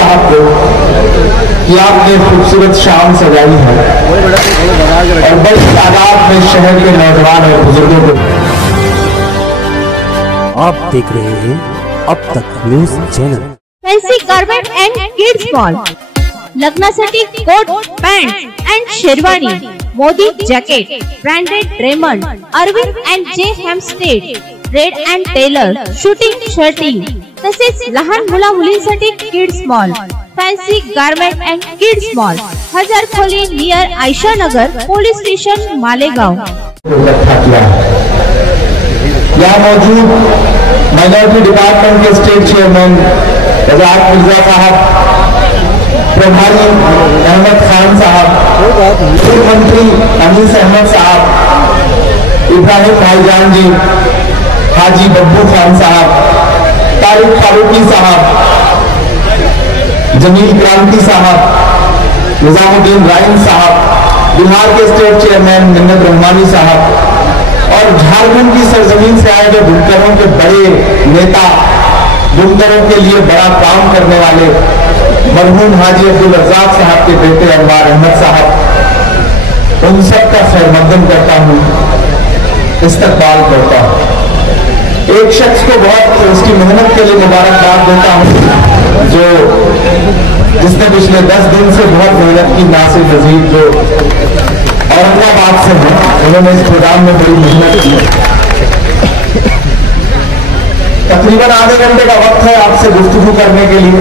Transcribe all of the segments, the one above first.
साहब को कि आपने खूबसूरत शाम सजाई है और बड़ी तादाद में शहर के नौजवान और बुजुर्गों को। आप देख रहे हैं अब तक news channel. Fancy garment and kids mall, लग्नासाठी coat pant and sherwani, Modi jacket, branded Raymond, Arvind and J Hampstead, Reid and Taylor, suiting shirting, तसेच लहान मुला मुलींसाठी kids mall, fancy garment and kids mall, हजार खोली near Ayesha Nagar, police station Malegaon. यहाँ मौजूद minority department के स्टेट चेयरमैन रजाक मिर्जा साहब, प्रभारी अहमद खान साहब, पूर्व मंत्री अनीस अहमद साहब, इब्राहिम भाईजान जी, हाजी बब्बू खान साहब, तारिक फारूकी साहब, जमील क्रांति साहब, निजामुद्दीन राइन साहब, बिहार के स्टेट चेयरमैन मिन्नत रहमानी साहब और झारखंड की सरजमीन से आए जो बुनकरों के बड़े नेता, बुनकरों के लिए बड़ा काम करने वाले मरहूम हाजी अब्दुल रज़ाक साहब के बेटे अनवार अहमद साहब, उन सब का खैर मकदम करता हूँ, इस्तकबाल करता हूँ। एक शख्स को बहुत उसकी मेहनत के लिए मुबारकबाद देता हूँ जिसने पिछले 10 दिन से बहुत मेहनत की, नासिर नजीर जो औरंगाबाद से हैं, उन्होंने इस प्रोग्राम में बड़ी मेहनत की। तकरीबन आधे घंटे का वक्त है आपसे गुफ्तगू करने के लिए।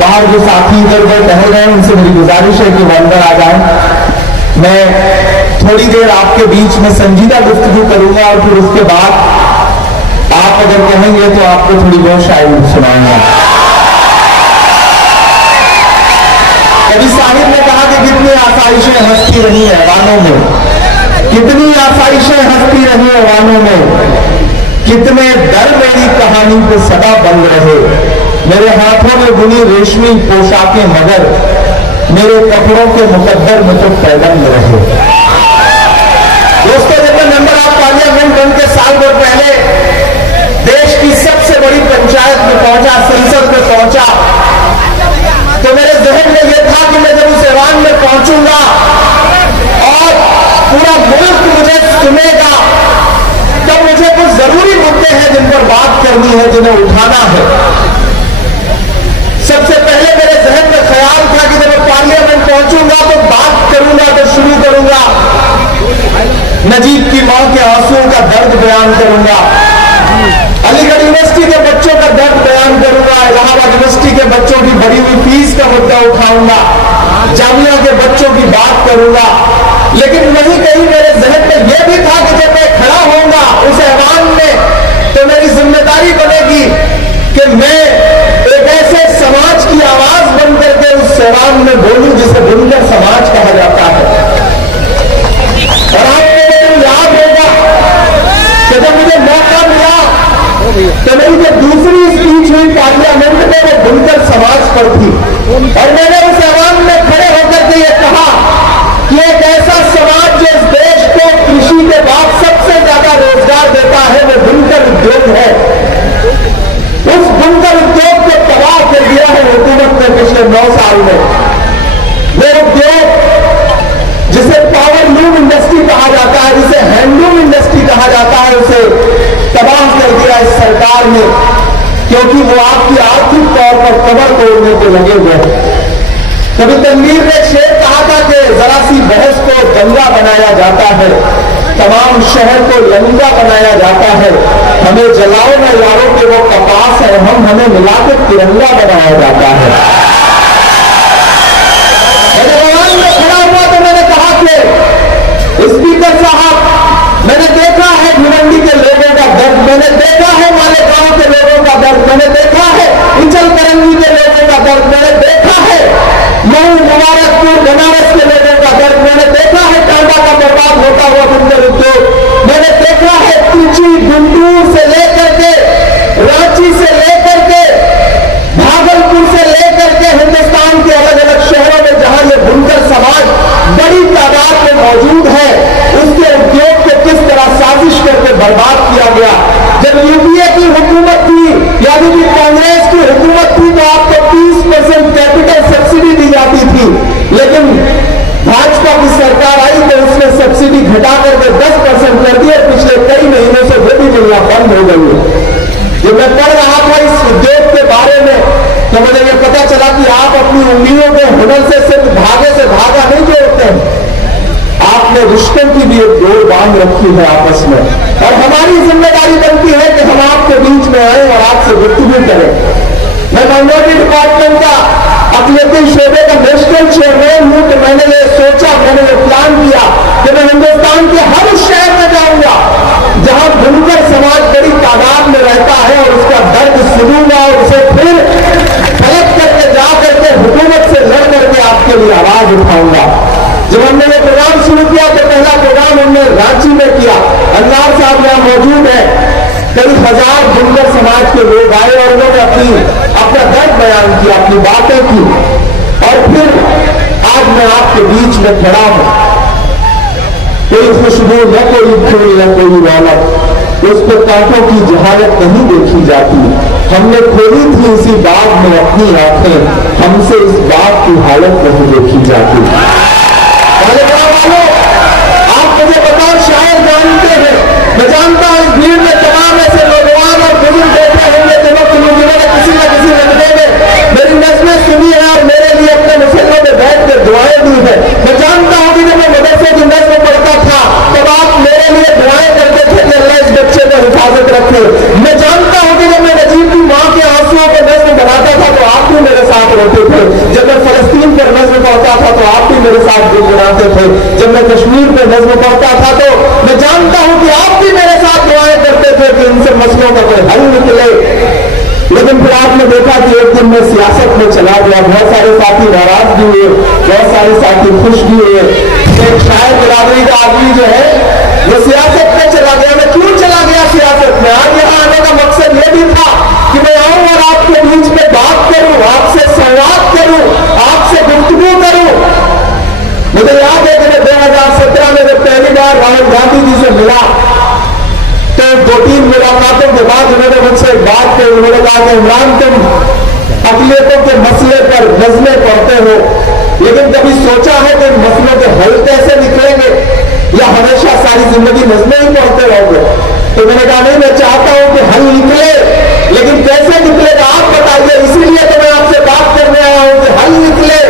बाहर जो साथी इधर उधर टहल रहे हैं उनसे मेरी गुजारिश है कि वो अंदर आ जाएं। मैं थोड़ी देर आपके बीच में संजीदा गुफ्तगू करूंगा और फिर उसके बाद आप अगर कहेंगे तो आपको थोड़ी बहुत शायरी सुनाऊंगा। कभी साहिब ने कहा कि कितनी आसाइशें हंसती रही है वानों में, कितनी आसाइशें हंसती रही है वानों में, कितने डर मेरी कहानी पे सदा बंद रहे, मेरे हाथों में बुनी रेशमी पोशाकें मगर मेरे कपड़ों के मुकद्दर में तो पैबंद रहे। दोस्तों, जब मैं मेंबर ऑफ पार्लियामेंट बन के साल भर पहले देश की सबसे बड़ी पंचायत में पहुंचा, संसद में पहुंचा, तो मेरे जहन में यह था कि मैं जब उस ऐवान में पहुंचूंगा और पूरा मुल्क मुझे सुनेगा, तब मुझे कुछ जरूरी मुद्दे हैं जिन पर बात करनी है, जिन्हें उठाना है। सबसे पहले मेरे जहन में ख्याल था कि जब मैं पार्लियामेंट पहुंचूंगा तो बात करूंगा, तो शुरू करूंगा नजीब की मां के आंसुओं का दर्द बयान करूंगा, अलीगढ़ यूनिवर्सिटी के बच्चों का दर्द बयान करूंगा, इलाहाबाद यूनिवर्सिटी के बच्चों की बढ़ी हुई फीस का मुद्दा उठाऊंगा, जामिया के बच्चों की बात करूंगा। लेकिन वहीं कहीं मेरे जहन में यह भी था कि जब मैं खड़ा होऊंगा उस ऐवान में तो मेरी जिम्मेदारी बनेगी कि मैं एक ऐसे समाज की आवाज बन करके उस ऐवान में बोलूं जिसे बुनकर समाज कहा जाता है। और आपको याद होगा कि जब मुझे मौका मिला तो मेरी जो दूसरी स्पीच हुई पार्लियामेंट में वो बुनकर समाज पर थी और मैंने उस ऐवान में खड़े होकर के ये कहा कि एक ऐसा समाज जो इस देश को कृषि के बाद सबसे ज्यादा रोजगार देता है वो बुनकर उद्योग है। उस बुनकर उद्योग को तबाह कर दिया है हुकूमत ने पिछले 9 साल में। वो उद्योग जिसे पावर लूम इंडस्ट्री कहा जाता है, जिसे हैंडलूम इंडस्ट्री कहा जाता है, उसे तबाह कर दिया इस सरकार ने, क्योंकि वो आपकी आर्थिक तौर पर कमर तोड़ने को लगे हुए हैं। कभी तनवीर ने शेर कहा था कि जरा सी बहस को दंगा बनाया जाता है, तमाम शहर को लंगा बनाया जाता है, हमें जलाओ न यारों के वो कपास है, हमें मिलाकर तिरंगा बनाया जाता है। में खड़ा हुआ तो मैंने कहा कि स्पीकर साहब, मैंने देखा है भिवंडी के लोगों का दर्द, मैंने देखा है मालेगांव के लोगों का दर्द, मैंने देखा है इंचल करंगी के लोगों का दर्द, मैंने देखा है मऊ मुबारकपुर बनारस के लोगों का दर्द, मैंने देखा है टांडा का बर्बाद होता हुआ बुनकर उद्योग, मैंने देखा है तिरछी गुंटूर से लेकर के रांची से लेकर के भागलपुर से लेकर लेकिन भाजपा की सरकार आई तो उसने सब्सिडी घटा करके 10% कर दी। पिछले कई महीनों से वो भी मिलना बंद हो गई है। जब मैं पढ़ रहा था इस उद्योग के बारे में तो मुझे ये पता चला कि आप अपनी उंगलियों के हुनर से सिर्फ धागे से धागा नहीं जोड़ते हैं, आपने रिश्तों की भी एक डोर बांध रखी है आपस में। और हमारी जिम्मेदारी बनती है कि हम आपके बीच में आए और आपसे गुफ्तगू करें। मैं माइनॉरिटी डिपार्टमेंट का अखिलेती शोबे का नेशनल चेयरमैन हूं। तो मैंने ये सोचा, मैंने ये प्लान किया कि मैं हिंदुस्तान के हर उस शहर में जाऊंगा जहां बुनकर समाज बड़ी तादाद में रहता है और उसका दर्द सुनूंगा और उसे फिर फलक करके जा करके हुकूमत से लड़ करके आपके लिए आवाज उठाऊंगा। जब हमने ये प्रोग्राम शुरू किया तो पहला प्रोग्राम हमने रांची में किया। अनवार साहब यहां मौजूद है। कई हजार बुनकर समाज के लोग आए और उन्होंने अपना दर्द बयान किया, अपनी बातें की। और फिर आज मैं आपके बीच में खड़ा हूं। कोई खुशबू न कोई फूल न कोई रौनक, उस पर कांटों की जहालत नहीं देखी जाती। हमने खोली थी इसी बाग में अपनी आंखें, हमसे इस बाग की हालत नहीं देखी जाती। आप मुझे बताओ, शायद जानते हैं, मैं जानता हूं इस भीड़ में तमाम ऐसे नौजवान और बुजुर्ग बैठे होंगे जिन्होंने किसी न किसी नजरे में मेरी नज़में सुनी है और मेरे लिए अपने मुसल्लों में बैठ कर दुआएं दी है। मैं जानता हूं कि जब मैं मदरसे की नज़्म पढ़ता था तब आप मेरे लिए दुआएं करते थे कि अल्लाह इस बच्चे को हिफाजत रखे। मैं जानता हूं कि जब मैं नजीब की मां के आंसुओं पर नज़्म बनाता था तो आप भी मेरे साथ रोते थे। जब मैं फलस्तीन पर नज़्म पढ़ता था तो आप भी मेरे साथ गुनगुनाते थे। जब मैं कश्मीर पर नज़्म पढ़ता था तो मैं जानता हूं कि आप भी मेरे साथ दुआएं करते थे कि इन सब मसलों का कोई हल निकले। लेकिन फिर आपने देखा कि एक दिन मैं सियासत में चला गया। बहुत सारे साथी नाराज भी हुए, बहुत सारे साथी खुश भी हुए। एक शायर बिरादरी का आदमी जो है वो सियासत में चला गया। मैं क्यों चला गया सियासत में? आज यहाँ आने का मकसद ये भी था कि मैं आऊं और आपके बीच में बात करूं, आपसे संवाद करूं, आपसे गुफ्तगू करूं। मुझे याद है कि मैं 2017 में जब पहली बार राहुल गांधी जी से मिला तो 2-3 मुलाकातों के बाद उन्होंने मुझसे एक बात कही। उन्होंने कहा कि इमरान, तुम अक़लियतों के मसले पर नज़में पढ़ते हो, लेकिन कभी सोचा है कि इन मसलों के हल कैसे निकलेंगे या हमेशा सारी जिंदगी नज़में ही पढ़ते रहोगे? तो मैंने कहा नहीं, मैं चाहता हूं कि हल निकले, लेकिन कैसे निकलेगा आप बताइए। इसीलिए तो मैं आपसे बात करने आया हूं कि हल निकले।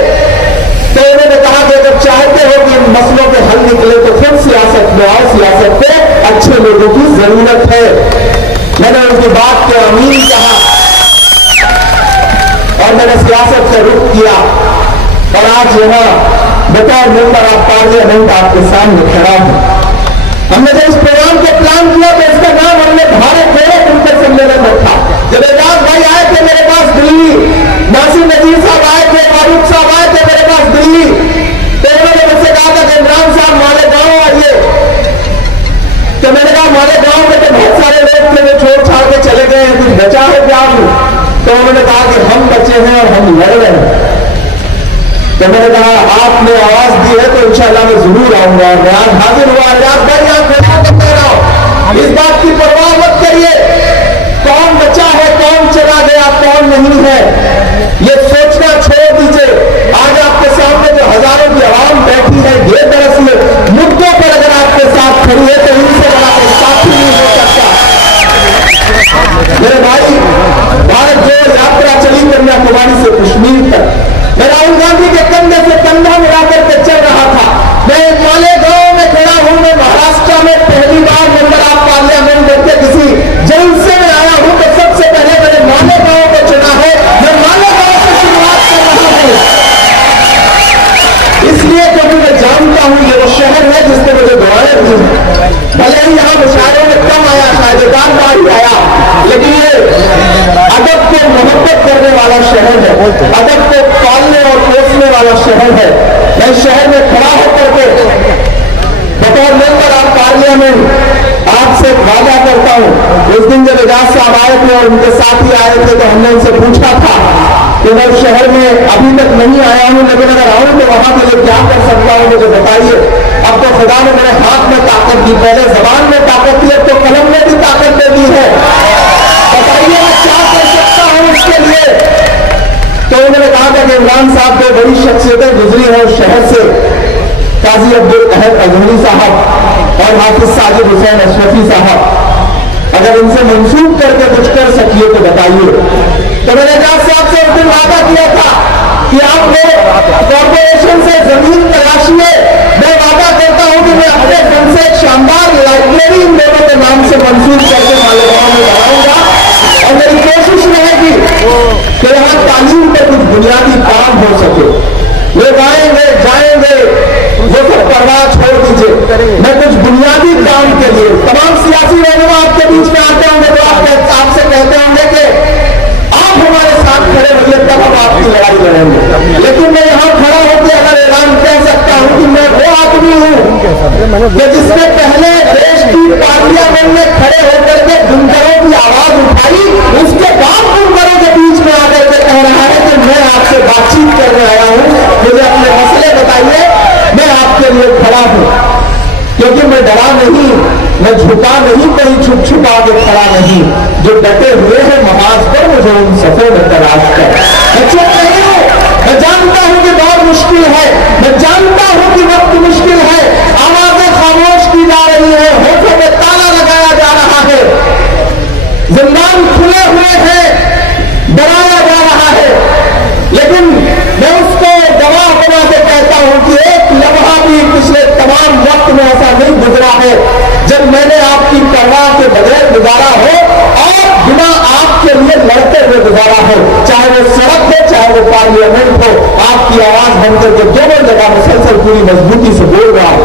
तो उन्होंने कहा कि अगर चाहते हो कि इन मसलों के हल निकले तो फिर सियासत में आओ, सियासत पे अच्छे लोगों की जरूरत है। मैंने उनकी बात के अमीन कहा और मैंने सियासत से रुख किया और आज यहाँ बतौर मेंबर ऑफ पार्लियामेंट आपके सामने खड़ा हूं। हमने जब इस प्रोग्राम को प्लान किया तो इसका नाम हमने भारत जोड़ो बुनकर सम्मेलन रखा। जब एजाज भाई आए थे मेरे पास दिल्ली, नासिर नजीर साहब आए थे, फारूक साहब आए थे मेरे पास दिल्ली, तो उन्होंने मुझसे कहा था कि इमरान साहब मालेगांव आइए। तो मैंने कहा मालेगांव में तो बहुत सारे लोग थे जो छोड़ छाड़ के चले गए हैं, कुछ बचा है क्या? तो उन्होंने कहा कि हम बचे हैं और हम लड़ रहे हैं। तो मैंने कहा आपने आवाज दी है तो इंशाल्लाह मैं जरूर आऊंगा। मैं आज हाजिर हुआ। आजाद भाई आप खड़ा करते रहो, इस बात की परवाह मत करिए कौन बचा है, कौन चला गया, कौन नहीं है, ये सोचना छोड़ दीजिए। आज आपके सामने जो हजारों की आवाम बैठी है ये दरअसल मुद्दों पर अगर आपके साथ खड़ी है तो इनसे बड़ा कोई साथी नहीं हो सकता। मेरे भाई, भारत जोड़ो यात्रा चली कन्याकुमारी से कश्मीर तक। मैं राहुल गांधी के कंधे से कंधा मिलाकर के चल रहा था। मैं मालेगांव में खड़ा हूं। मैं महाराष्ट्र में पहली बार मेंबर ऑफ पार्लियामेंट बनकर किसी जलसे में आया हूं तो सबसे पहले मैंने मालेगांव को चुना है। मैं मालेगांव से शुरुआत कर रहा हूं इसलिए क्योंकि मैं जानता हूं ये वो शहर है जिसने मुझे दुआएं दी। भले ही यहाँ मुशायरों में कम आया, शायद एक बार ही आया, लेकिन ये अदब को मोहब्बत करने वाला शहर है, अदब को पालने और पोसने वाला शहर है। मैं शहर में खड़ा होकर के बतौर मेंबर ऑफ पार्लियामेंट आपसे वादा करता हूं। उस दिन जब एजाज साहब आए थे और उनके साथी आए थे तो हमने उनसे पूछा था कि मैं शहर में अभी तक नहीं आया हूं, लेकिन अगर आऊं तो वहां के लिए क्या कर सकता हूं मुझे बताइए। अब तो खुदा ने मेरे हाथ में ताकत दी, पहले जबान में ताकत दी, अब तो कलम में भी ताकत दे दी है। बताइए मैं क्या कर सकता हूं इसके लिए। तो उन्होंने कहा था कि इमरान साहब को बड़ी शख्सियतें गुजरी हैं उस शहर से, काजी अब्दुल अहद अजहरी साहब और हाफिज साजिद हुसैन अशरफी साहब, अगर इनसे मंसूब करके कुछ कर सकिए तो बताइए। तो मैंने एजाज साहब से उस दिन वादा किया था कि आप लोग कॉर्पोरेशन से जमीन तलाशिए, मैं वादा करता हूं कि मैं अपने फंड से एक शानदार लाइब्रेरी इन लोगों के नाम से मंसूब करके मालेगांव में बनाऊंगा और मेरी कोशिश रहेगी कि यहां तालीम पे कुछ बुनियादी काम हो सके। लोग आएंगे जाएंगे वो सब परवाह छोड़ दीजिए, मैं कुछ बुनियादी काम के लिए तमाम सियासी रहनुमा आपके बीच में आते होंगे तो आपसे कहते होंगे कि आप हमारे साथ खड़े रहिए तब हम आपकी लड़ाई लड़ेंगे, लेकिन मैं यहां खड़ा होकर अगर ऐलान कह सकता हूं कि मैं वो आदमी हूं कि जिसने पहले देश की पार्लियामेंट में खड़े होकर के बुनकरों की आवाज उठाई, उसके बाद बुनकरों के बीच में आकर के कह रहा है कि मैं आपसे बातचीत करने आया हूं, मुझे अपने मसले बताइए, मैं आपके लिए खड़ा हूं। क्योंकि मैं डरा नहीं, मैं झुका नहीं, कहीं छुप छुपा के खड़ा नहीं, जो डटे हुए हैं नमाज पर मुझे उन सफों में तलाश कर। मैं चुप नहीं हूं, मैं जानता हूं कि बहुत मुश्किल है, मैं जानता हूं कि वक्त मुश्किल है, आवाजें खामोश की जा रही है, होठों में ताला लगाया जा रहा है, जिंदान खुले हुए हैं, डराया जा रहा है, लेकिन मैं उसको गवाह बना के कहता हूं कि एक लम्हा भी पिछले तमाम वक्त में ऐसा नहीं गुजरा है जब मैंने आपकी परवाह के बगैर गुजारा हो और बिना आपके लिए लड़ते हुए गुजारा हो, चाहे वो सड़क हो चाहे वो पार्लियामेंट हो, आपकी आवाज बनकर के दोनों जगह मुसलसल पूरी मजबूती से बोल रहा हूं।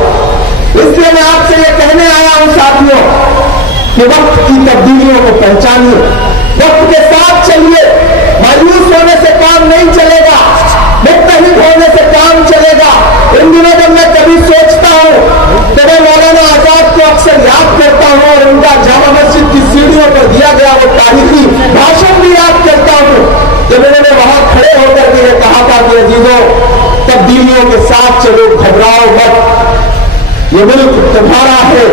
इसलिए मैं आपसे ये कहने आया हूं साथियों कि वक्त की तब्दीलियों को पहचानिए, वक्त के साथ चलिए, मायूस होने से काम नहीं चलेगा, मुत्तहिद होने से काम चलेगा। इन दिनों जब मैं कभी सोचता हूं तो मैं मौलाना आजाद को अक्सर याद करता हूं और उनका जामा मस्जिद की सीढ़ियों पर दिया गया वो तारीखी भाषण भी याद करता हूं जब उन्होंने वहां खड़े होकर के ये कहा था कि अजीजों तब्दीलियों के साथ चलो, घबराओ मत, ये मुल्क तुम्हारा है,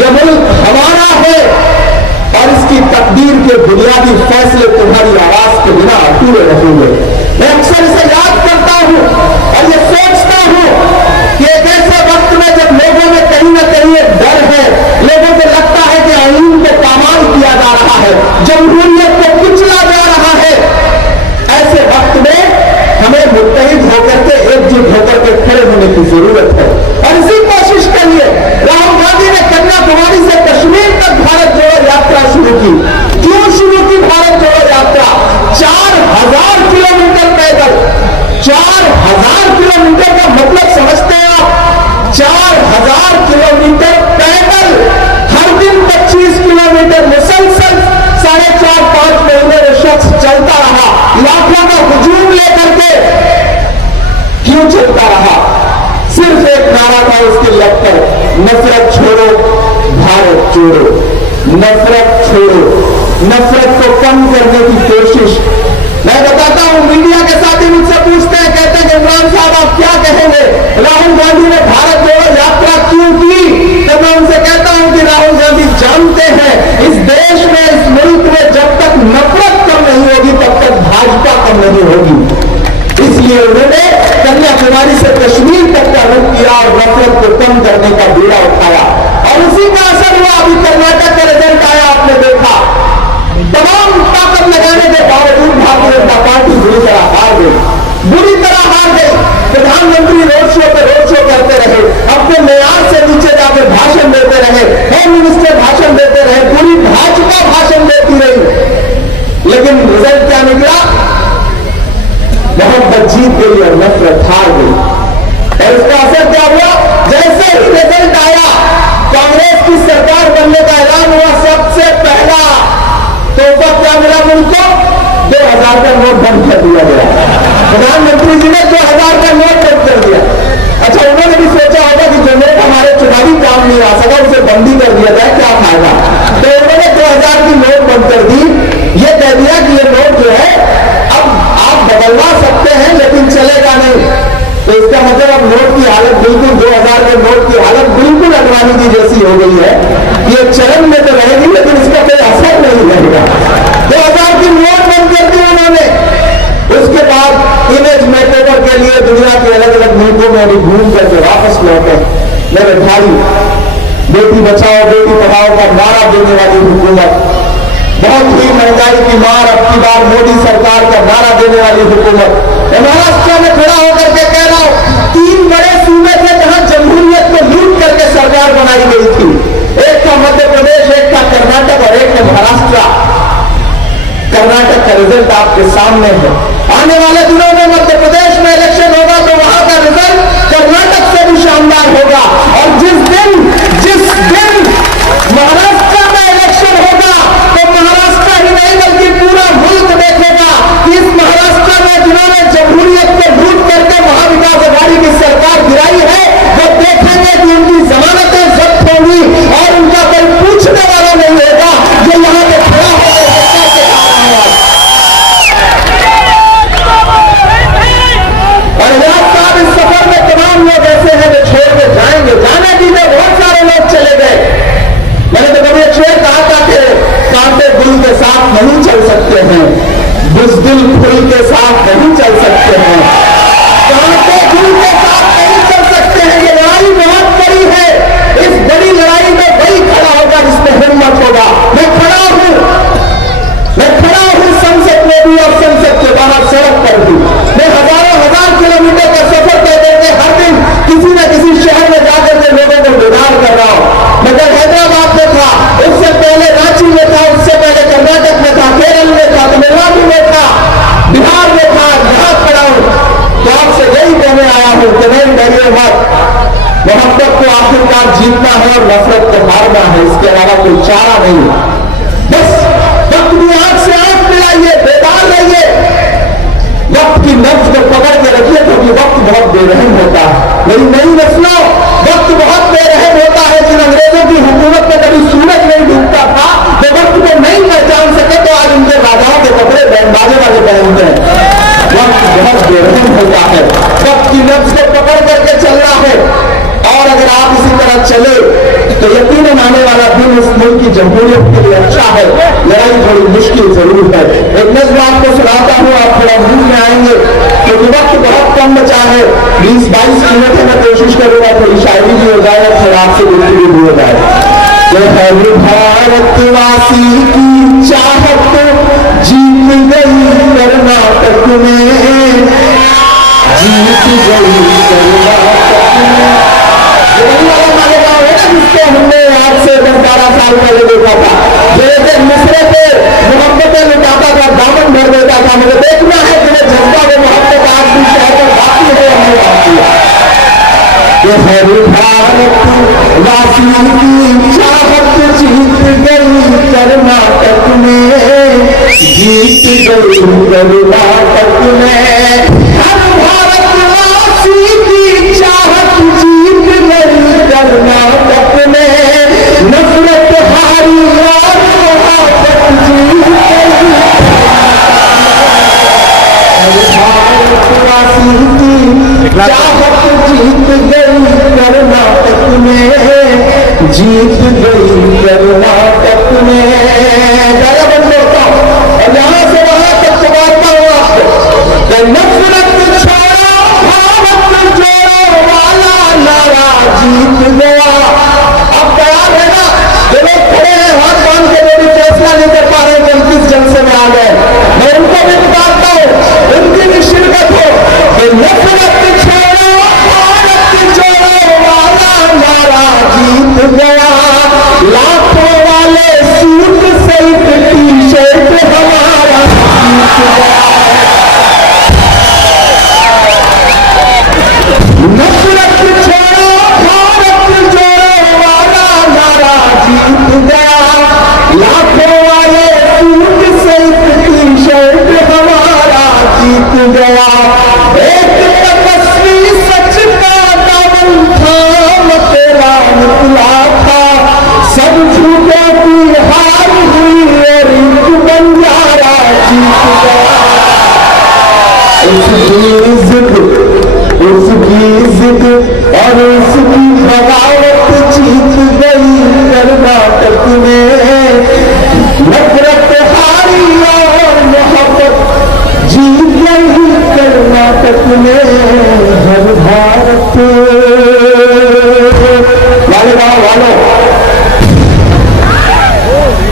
ये मुल्क हमारा है और इसकी तकदीर के बुनियादी फैसले तुम्हारी आवाज के बिना अधूरे रहेंगे। मैं अक्सर इसे याद करता हूं और ये सोचता हूं कि एक ऐसे वक्त में जब लोगों में कहीं ना कहीं एक डर है, लोगों को लगता है कि आईन को पामाल किया जा रहा है, जमहूरियत को कुचला जा रहा है, ऐसे वक्त में हमें मुत्तहिद होकर के एकजुट होकर के खड़े होने की जरूरत है और इसी कोशिश के लिए राहुल गांधी ने कन्याकुमारी से कश्मीर तक भारत जोड़ो यात्रा शुरू की। क्यों शुरू की भारत जोड़ो यात्रा? 4000 किलोमीटर पैदल, 4000 किलोमीटर का मतलब समझते हैं आप? 4000 किलोमीटर पैदल, हर दिन 25 किलोमीटर मुसलसल 4.5-5 महीने वो शख्स चलता रहा, लाखों का हुजूम लेकर के। क्यों चलता रहा? सिर्फ एक नारा था उसके लग पर, नफरत छोड़ो भारत जोड़ो, नफरत छोड़ो, नफरत को कम करने की कोशिश। मैं बताता हूं, मीडिया के साथी मुझसे पूछते हैं, कहते हैं कि इमरान साहब आप क्या कहेंगे, राहुल गांधी ने भारत जोड़ो यात्रा क्यों की? तो मैं उनसे कहता हूं कि राहुल गांधी जानते हैं इस देश में, इस मुल्क में जब तक नफरत कम नहीं होगी तब तक भाजपा कम नहीं होगी। इसलिए उन्होंने कन्याकुमारी से कश्मीर तक का रुख किया और नफरत को कम करने का बीड़ा उठाया और उसी का असर हुआ। अभी कर्नाटक का रिजल्ट आया, आपने देखा, तमाम ताकत लगाने के बावजूद भारतीय जनता पार्टी बुरी तरह हार गई, बुरी तरह हार गई। प्रधानमंत्री रोड शो करते रहे, अपने मेयार से नीचे जाकर भाषण देते रहे, होम मिनिस्टर भाषण देते रहे, पूरी भाजपा भाषण देती रही, लेकिन रिजल्ट क्या निकला? मोहब्बत जीत गई और नफरत हार गई। और इसका असर क्या हुआ? जैसे ही रिजल्ट आया, कांग्रेस की सरकार बनने का ऐलान हुआ, सबसे पहला तोहफा क्या मिला मुल्क को? 2000 का नोट बंद कर दिया गया। प्रधानमंत्री जी ने 2000 का नोट बंद कर दिया। अच्छा, उन्होंने भी सोचा होगा कि जो नोट हमारे चुनावी काम नहीं आ सका उसे बंदी कर दिया जाए, क्या फायदा। तो उन्होंने 2000 की नोट बंद कर दी, ये कह दिया कि ये नोट जो है अब आप बदलवा सकते हैं लेकिन चलेगा नहीं। तो इसका मतलब अब नोट की हालत बिल्कुल 2000 के नोट की हालत बिल्कुल अडवाणी जी जैसी हो गई है। ये चलन में तो रहेगी लेकिन इसका कोई असर नहीं रहेगा। 2000 की नोट बंद कर दी उन्होंने। उसके बाद इमेज मुल्कों में अभी घूम करके वापस लौटे। मेरे भाई, बेटी बचाओ बेटी पढ़ाओ का नारा देने वाली हुकूमत, बहुत ही महंगाई की मार अब की बार मोदी सरकार का नारा देने वाली हुकूमत। महाराष्ट्र में खड़ा होकर के कह रहा हूं, 3 बड़े सूबे थे जहां जमहूरियत को लूट करके सरकार बनाई गई थी। एक था मध्य प्रदेश, एक था कर्नाटक और एक था महाराष्ट्र। कर्नाटक का रिजल्ट आपके सामने है। आने वाले दिनों में मध्य प्रदेश में इलेक्शन होगा तो वहां का रिजल्ट कर्नाटक से भी शानदार होगा। और जिस दिन महाराष्ट्र में इलेक्शन होगा तो महाराष्ट्र ही नहीं बल्कि पूरा मुल्क देखेगा कि इस महाराष्ट्र में जिन्होंने जमहूरियत को लूट करके महाविकास अघाड़ी की सरकार गिराई है, वो देखेंगे कि उनकी जमानतें जब्त होंगी और उनका कोई पूछने वाला नहीं होगा। जो यहाँ पे खड़ा होकर और याद साहब, इस सफर में तमाम लोग ऐसे हैं जो छोड़ के जाएंगे। जाने दीजिए, बहुत सारे लोग चले गए। मैंने तो कभी एक शेर कहा था कि कांटे दिल के साथ नहीं चल सकते हैं, बुज़दिल फूल के साथ नहीं चल सकते हैं, कांटे दिल के साथ नहीं चल सकते हैं। ये लड़ाई बहुत बड़ी है। इस बड़ी लड़ाई में वही खड़ा होगा जिसमें हिम्मत होगा। मैं खड़ा हूं संसद में भी और संसद के बाहर सड़क पर भी। मैं हजार किलोमीटर का सफर तय करके हर दिन किसी न किसी शहर में जाकर के लोगों को बेदार कर रहा हूं। मैं कल हैदराबाद में था, उससे पहले रांची में था, उससे पहले कर्नाटक में था, केरल में था, तमिलनाडु में था, बिहार में था। यहां खड़ा हूं तो आपसे यही कहने आया हूं कि नहीं डरिए मत। मोहब्बत को आखिरकार जीतना है और नफरत को हारना है, इसके अलावा कोई चारा नहीं। बस वक्त की आंख से आंख मिलाइए, बेदार रहिए, वक्त की नब्ज को पकड़ के रखिए, क्योंकि वक्त बहुत बेरहम होता है। मेरी नई नस्लों, वक्त बहुत बेरहम होता है। जिन अंग्रेजों की हुकूमत में कभी सूरज नहीं डूबता था, वो वक्त को नहीं पहचान सके तो आज उनके राजाओं के कपड़े बैंडबाजे वाले पहनते हैं। वक्त बहुत बेरहम होता है, वक्त की नब्ज को पकड़ करके चलना है। और अगर आप इसी तरह चले तो यकीनन आने वाला दिन इस मुल्क की जमहूरियत के लिए अच्छा है। लड़ाई थोड़ी मुश्किल जरूर है। एक नज़्म आपको सुनाता हूँ, आप थोड़ा नींद में आएंगे क्योंकि वक्त बहुत कम बचा है। 20-22 मिनट है। मैं कोशिश करूंगा थोड़ी शायरी भी हो जाए, फिर आपसे गुफ्तगू भी हो जाए। हर भारतवासी की चाहत जीत गई कर्नाटक में, जीत गई कर्नाटक में। जिसको हमने आज से 10-12 साल पहले देखा था, जैसे मिसरे पे मोहब्बतें लुटाता था, दामन भर देता था। मुझे देखना है कि वो जज्बा वो मोहब्बत आज भी शहर में बाकी है या नहीं बाकी है। हर भारतवासी की चाहत जीत गई कर्नाटक में, जीत गई कर्नाटक में। हर भारतवासी की चाहत जीत गई कर्नाटक में, नफरत हारी और मोहब्बत जीत गई। भारतवासी की चाहत जीत गई कर्नाटक में, जीत गई कर्नाटक में। ज़्यादा बंद होता हूं और यहां से वहां तक सुनाता हूं आपको। नफरत छोड़ो भारत जोड़ो वाला नारा जीत गया। अब तैयार है ना? जो लोग खड़े हैं हाथ बांध के, जो भी फैसला नहीं कर पा रहे कि हम किस जलसे में आ गए, मैं उनको भी बताता हूं, उनकी भी शिरकत हो। नफरत छोड़ो भारत जोड़ो वाला नारा जीत गया। लाखों वाले सूट सहित टी-शर्ट हमारा जीत गया। नफरत छोड़ो भारत जोड़ो वाला नारा जीत गया। लाखों वाले सूट सहित टी-शर्ट हमारा जीत गया। एक तपस्वी सच का दामन थाम तेरा निकला था, सब झूठों की हार हुई और एक बंजारा जीत गया। उसकी जिद और उसकी बगावत जीत गई कर्नाटक में, नफरत हारी और मोहब्बत जीत गई कर्नाटक में। हर वालों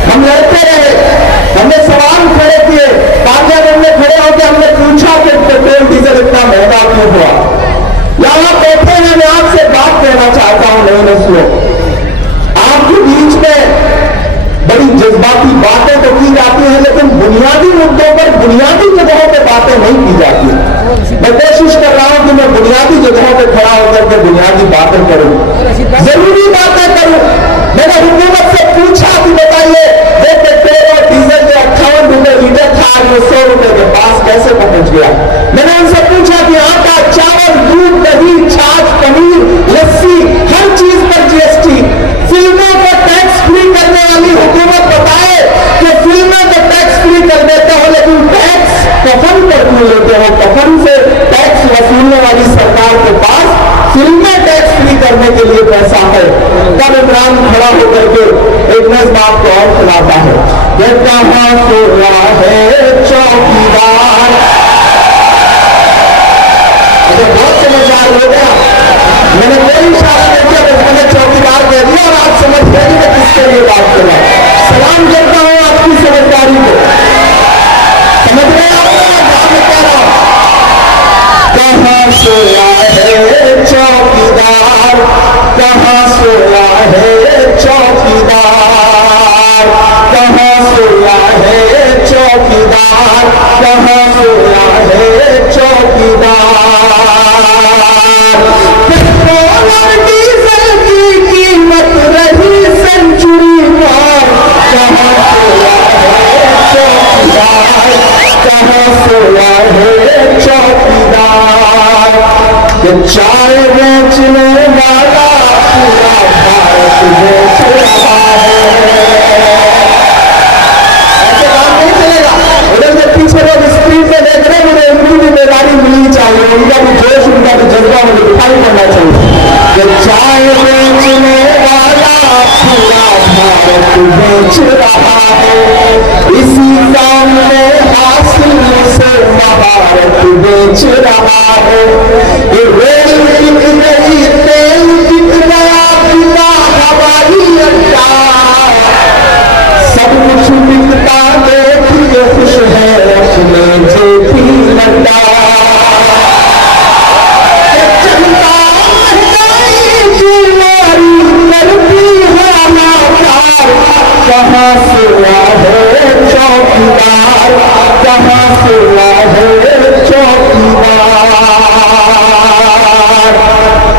हम लड़ते रहे, हमने सवाल खड़े किए, पार्लियामेंट में खड़े होकर हमने पूछा कि पेट्रोल डीजल इतना महंगा क्यों हुआ। यहां बैठे हैं, मैं आपसे बात कहना चाहता हूं नई नस्लों, आपके बीच में बड़ी जज्बाती बातें तो की जाती हैं, लेकिन बुनियादी मुद्दों पर बुनियादी जगहों पर बातें नहीं की जाती। मैं कोशिश कर रहा हूं कि मैं बुनियादी जगहों पर खड़ा होकर के बुनियादी बातें करूं, जरूरी बातें करूं। मैंने हुकूमत से पूछा कि बताइए वो पेट्रोल और डीजल जो 58 रुपए लीटर था आज वो 100 रुपए के पास कैसे पहुंच गया। मैंने उनसे पूछा कि आटा, चावल, दूध, दही, छाछ, पनीर, लस्सी, हर चीज पर जीएसटी, फिल्मों को टैक्स फ्री करने वाली हुकूमत बताए कि फिल्में तो टैक्स फ्री कर देते हो, लेकिन टैक्स कफन पर क्यों लेते हो। कफन से टैक्स वसूलने वाली सरकार के पास फिल्में टैक्स फ्री करने के लिए पैसा है। तब इमरान खड़ा होकर के एक नज़्म आपको और सुनाता है, ये कहां सोया है चौकीदार। बहुत समझदार हो गया, मैंने कोई इशारा नहीं किया, बस मैंने चौकीदार कह दिया और आप समझ गए कि मैं किसके लिए बात कर रहा हूं। सलाम करता हूं आपकी समझदारी को, समझ रहे आप मैं कह रहा हूं। कहां सोया है चौकीदार, कहां सोया है चौकीदार, कहां सोया है चौकीदार, कहां सोया है चौकीदार। पेट्रोल और डीजल की कीमत रही सेंचुरी पर, कहां सोया है चौकीदार, कहां सोया है चौकीदार। ये चाय बेचने वाला पूरा भारत बेच रहा है। ऐसे काम नहीं चलेगा। उधर से पीछे लोग स्क्रीन पे देख रहे हैं, मुझे उनकी भी बेदारी मिलनी चाहिए, उनका भी जोश, उनका भी जज्बा मुझे दिखाई पड़ना चाहिए। ये चाय बेचने वाला पूरा भारत बेच रहा है, इसी काम में हासिल से महारत बेच रहा है। ये रेल बिक गई, तेल बिक गया, बिका हवाई अड्डा, सब कुछ बिकता देखिए खुश है अपने जेपी नड्डा। जनता महंगाई की मारी करती है नाकार, कहां सोया है चौकीदार, कहां सोया है चौकीदार।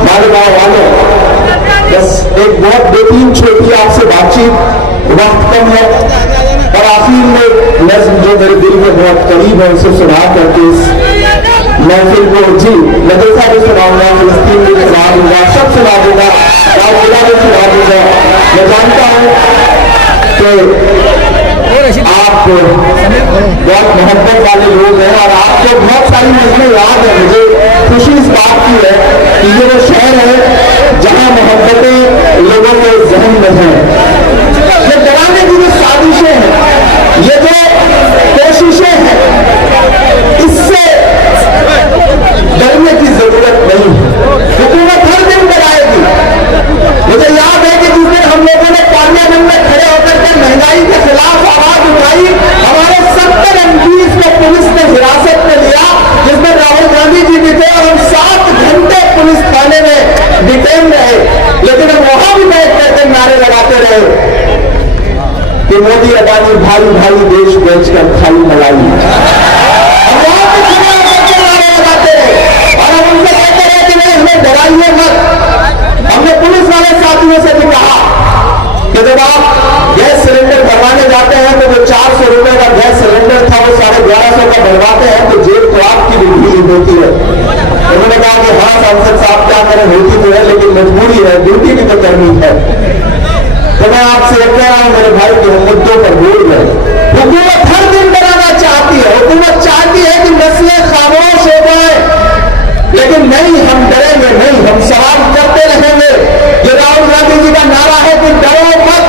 मालवा वालों, बस एक बहुत 2-3 छोटी आपसे बातचीत, वक्त कम है और आखिर में नज़्म जो मेरे दिल में बहुत करीब है उसे सुना करके इस महफिल को जी मदरसा भी सुनाऊंगा, फिलिस्तीन भी सुना दूंगा, सब सुना दूंगा, रामलीला भी सुना दूंगा। मैं जानता हूँ कि आप बहुत मोहब्बत वाले लोग हैं और आपको बहुत सारी नज़में याद है। मुझे खुशी इस बात की है कि ये वो शहर है जहां मोहब्बतें लोगों के जहन में हैं। ये डराने की जो साजिशें हैं, ये जो कोशिशें हैं, इससे डरने की जरूरत नहीं है। हुकूमत हर दिन डराएगी। मुझे याद है कि जिस दिन हम लोगों ने पार्लियामेंट में खड़े होकर के महंगाई के खिलाफ आवाज उठाई, हमारे 70 MPs को पुलिस ने हिरासत में लिया, जिसमें राहुल गांधी जी भी थे और हम 7 घंटे पुलिस थाने में डिटेन रहे, लेकिन हम वहां भी बैठ करके नारे लगाते रहे कि मोदी अडानी भाई भाई देश बेचकर खाई मलाई। हम वहां भी खड़े होकर के नारे लगाते रहे और हम उनसे कहते रहे कि नहीं, हमें डराइए मत। हमने पुलिस वाले साथियों से भी कहा कि जब आप गैस सिलेंडर भरवाने जाते हैं तो जो 400 रुपए का गैस सिलेंडर था वो 1150 का भरवाते हैं तो जेब तो आपकी भी ढीली होती है। उन्होंने कहा कि हाँ सांसद साहब क्या करें, होती तो है लेकिन मजबूरी है, ड्यूटी भी तो करनी है। तो मैं आपसे कह रहा हूं मेरे भाई के मुद्दों पर बोल रहे। हुकूमत हर दिन डराना चाहती है, हुकूमत चाहती है कि नस्लें खामोश हो जाए, लेकिन नहीं, हम डरेंगे नहीं, हम सवाल करते रहेंगे। ये राहुल गांधी जी का नारा है कि डरो मत,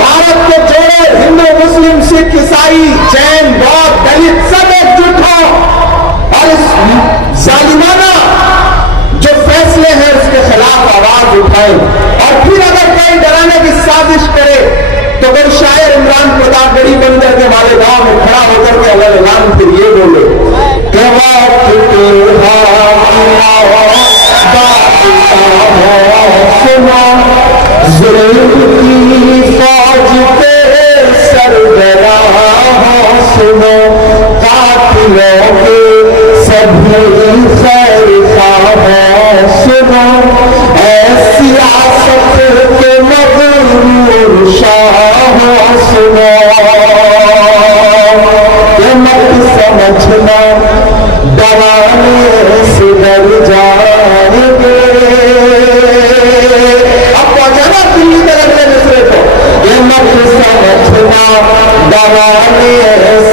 भारत को जोड़ो, हिंदू मुस्लिम सिख ईसाई जैन बौद्ध दलित सब एकजुट हो और इस जालिमाना जो फैसले हैं प्रताप गढ़ी बंदर के वाले गांव में खड़ा होकर के अल्लाह ऐलान फिर ये बोले सुनो कातिलों के सभी खैर ख्वाह सुनो ऐसी आसत के मगरूर शाह सुनो ये मत समझना डराने से डर जाएंगे। अब पहुंचाना दिल्ली तरफ से मिसरे को ये मत समझना डराने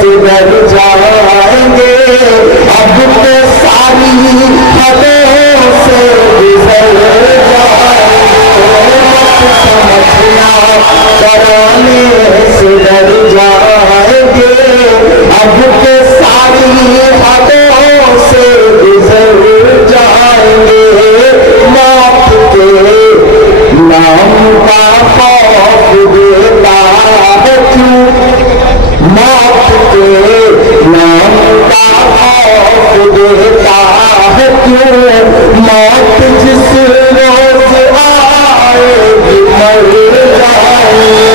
से डर जाएंगे। अब तो सारी हदों से गुजर जाएंगे। मत समझना डराने से डर जाएंगे। अब तो सारी हदों से गुजर जाएंगे। मौत के नाम का खौफ देता है क्यों? मौत के नाम का खौफ देता है क्यों? मौत जिस रोज आएगी मर जाएंगे।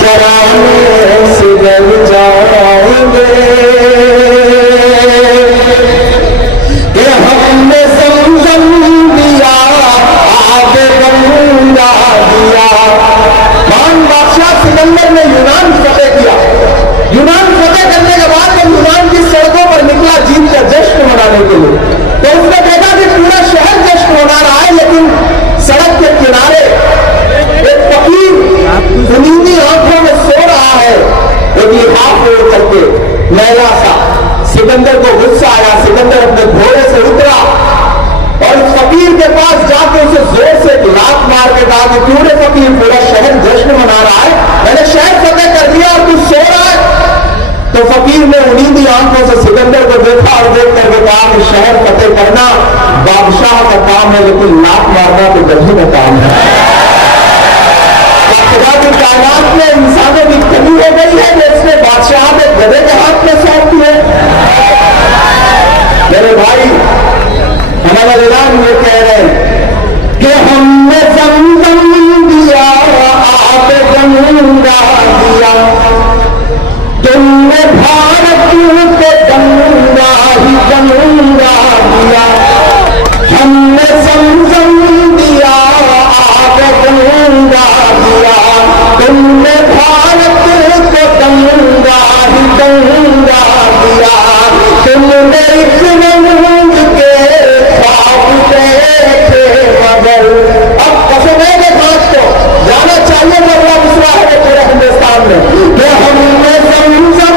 डराने से डर जाएंगे। कि हमने समझम दिया आगे गंगा दिया। मान बादशाह सिकंदर ने यूनान फतेह किया। यूनान फतेह करने के बाद जब यूनान की सड़कों पर निकला जीत का जश्न मनाने के लिए, तो उसने देखा कि पूरा शहर जश्न मना रहा है, लेकिन सड़क के किनारे एक फकीर नींदी आंखों में सो रहा है। एक लिहाफ ओढ़ करके मैला सा। सिकंदर को गुस्सा आया। सिकंदर अपने घोड़े से उतरा और उस फकीर के पास जाके उसे जोर से लात मार के कहा कि क्यों रे फकीर, पूरा शहर जश्न मना रहा है, मैंने शहर फतेह कर दिया और तू सो रहा है। तो फकीर ने उन्हीं आंखों से सिकंदर को देखा और देख करके कहा कि शहर फतेह करना बादशाह का काम है, लेकिन लात मारना तो गधे का काम है। खुदा की कायनात में इंसानों की कमी हो गई है, इसने बादशाह ने गधे के हाथ में सौंप दिए। मेरे भाई हमारा ऐलान ये कह रहे हैं कि हमने जमजम दिया आप गंगा दिया। तुमने भारत को गंगा ही गंगा दिया। हमने जमजम दिया आप गंगा दिया। तुमने भारत को गंगा ही गंगा दिया। तुमने इस रंग के ख्वाब देखे मगर अब कसम है खास को जाना चाहिए मरला दूसरा है पूरे हिंदुस्तान में कि हमने जमजम